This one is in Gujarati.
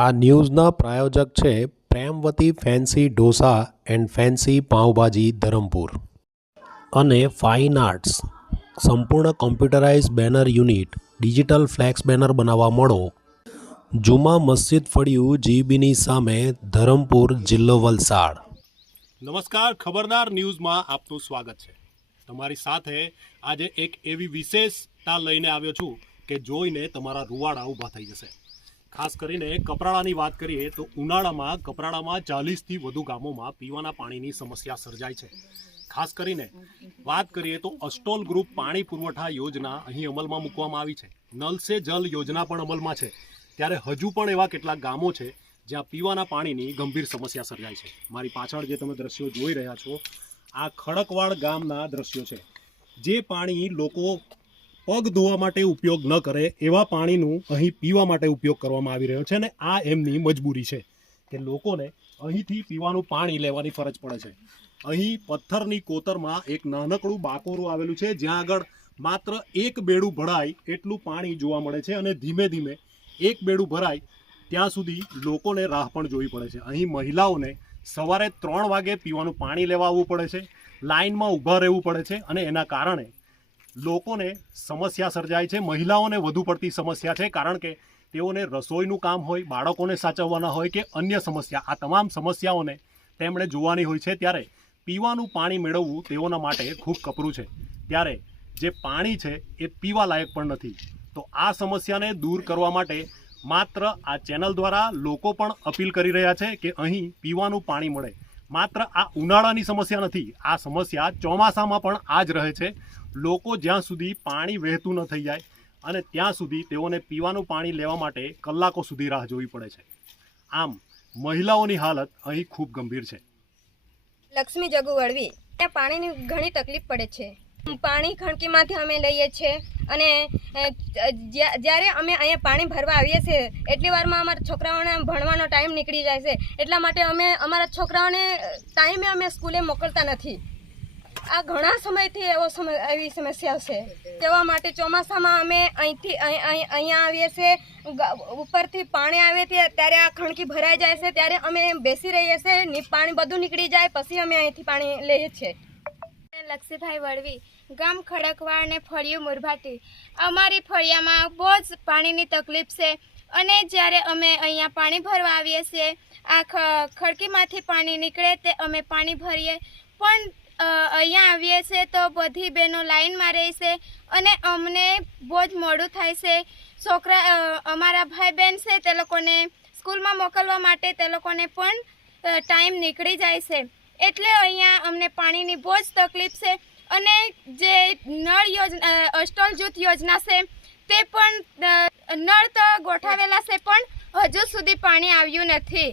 આ ન્યૂઝના પ્રાયોજક છે Premvati fancy dosa and fancy pav bhaji Dharampur. અને ફાઇન આર્ટ્સ. સંપૂર્ણ computerise banner unit, digital flex banner બનાવવા મળો. જુમા મસ્જિદ ફળિયું જીબીની સામે ધરમપુર જિલ્લો વલસાડ. નમસ્કાર ખબરદાર ન્યૂઝમાં આપનું સ્વાગત છે. તમારી સાથે આજે એક એવી વિશેષતા લઈને આવ્યો છું કે જોઈને તમારા રૂવાડા ઊભા થઈ જશે. ખાસ કરીને કપરાળાની વાત કરીએ તો ઉનાળામાં કપરાળામાં ચાલીસથી વધુ ગામોમાં પીવાના પાણીની સમસ્યા સર્જાય છે. ખાસ કરીને વાત કરીએ તો અસ્ટોલ ગ્રુપ પાણી પુરવઠા યોજના અહીં અમલમાં મૂકવામાં આવી છે. નલ સે જલ યોજના પણ અમલમાં છે. ત્યારે હજુ પણ એવા કેટલાક ગામો છે જ્યાં પીવાના પાણીની ગંભીર સમસ્યા સર્જાય છે. મારી પાછળ જે તમે દ્રશ્યો જોઈ રહ્યા છો, આ ખડકવાડ ગામના દ્રશ્યો છે. જે પાણી લોકો પગ ધોવા માટે ઉપયોગ ન કરે, એવા પાણીનું અહીં પીવા માટે ઉપયોગ કરવામાં આવી રહ્યો છે અને આ એમની મજબૂરી છે કે લોકોને અહીંથી પીવાનું પાણી લેવાની ફરજ પડે છે. અહીં પથ્થરની કોતરમાં એક નાનકડું બાકોરું આવેલું છે, જ્યાં આગળ માત્ર એક બેડું ભરાય એટલું પાણી જોવા મળે છે અને ધીમે ધીમે એક બેડું ભરાય ત્યાં સુધી લોકોને રાહ પણ જોવી પડે છે. અહીં મહિલાઓને સવારે ત્રણ વાગે પીવાનું પાણી લેવા આવવું પડે છે, લાઇનમાં ઊભા રહેવું પડે છે અને એના કારણે લોકોને સમસ્યા સર્જાય છે, મહિલાઓને વધુ પડતી સમસ્યા છે, કારણ કે તેઓને રસોઈનું કામ હોય, બાળકોને સાચવવાના હોય કે અન્ય સમસ્યા, આ તમામ સમસ્યાઓને તેમણે જોવાની હોય છે. ત્યારે પીવાનું પાણી મેળવવું તેઓના માટે ખૂબ કપરું છે. ત્યારે જે પાણી છે એ પીવા લાયક પણ નથી. તો આ સમસ્યાને દૂર કરવા માટે માત્ર આ ચેનલ દ્વારા લોકો પણ અપીલ કરી રહ્યા છે કે અહીં પીવાનું પાણી મળે. માત્ર આ ઉનાળાની સમસ્યા નથી, આ સમસ્યા ચોમાસામાં પણ આ જ રહે છે. લોકો જ્યાં સુધી પાણી વહેતું ન થઈ જાય અને ત્યાં સુધી તેઓને પીવાનું પાણી લેવા માટે કલાકો સુધી રાહ જોવી પડે છે. આમ, મહિલાઓની હાલત અહીં ખૂબ ગંભીર છે. લક્ષ્મી જગુ વળવી ત્યાં પાણીની ઘણી તકલીફ પડે છે. પાણી ખણકીમાંથી અમે લઈએ છીએ અને જ્યારે અમે અહીંયા પાણી ભરવા આવીએ છીએ, એટલી વારમાં અમારા છોકરાઓને ભણવાનો ટાઈમ નીકળી જાય છે. એટલા માટે અમે, અમારા છોકરાઓને ટાઈમે અમે સ્કૂલે મોકલતા નથી. આ ઘણા સમયથી એવો સમય એવી સમસ્યા છે. તેવા માટે ચોમાસામાં અમે અહીંથી, અહીં- અહીં- અહીંયા આવીએ છીએ. ઉપરથી પાણી આવે ત્યારે આ ખણકી ભરાઈ જાય છે. ત્યારે અમે બેસી રહીએ છીએ પાણી બધું નીકળી જાય, પછી અમે અહીંથી પાણી લઈએ છીએ. લક્ષીભાઈ વળવી ગામ ખડકવાડ ને ફળિયું મુરભાટી. અમારી ફળિયામાં બહુ જ પાણીની તકલીફ છે અને જ્યારે અમે અહીંયા પાણી ભરવા આવીએ છીએ, આ ખડકીમાંથી પાણી નીકળે તે અમે પાણી ભરીએ. પણ અહીંયા આવીએ છીએ તો બધી બહેનો લાઈનમાં રહે છે અને અમને બહુ જ મોડું થાય છે. છોકરા અમારા ભાઈ બહેન છે તે લોકોને સ્કૂલમાં મોકલવા માટે તે લોકોને પણ ટાઈમ નીકળી જાય છે. એટલે અહીંયા અમને પાણીની બહુ જ તકલીફ છે. અને જે નળ યોજના અસ્ટોલ જૂથ યોજના છે, તે પણ નળ તો ગોઠવેલા છે, પણ હજુ સુધી પાણી આવ્યું નથી.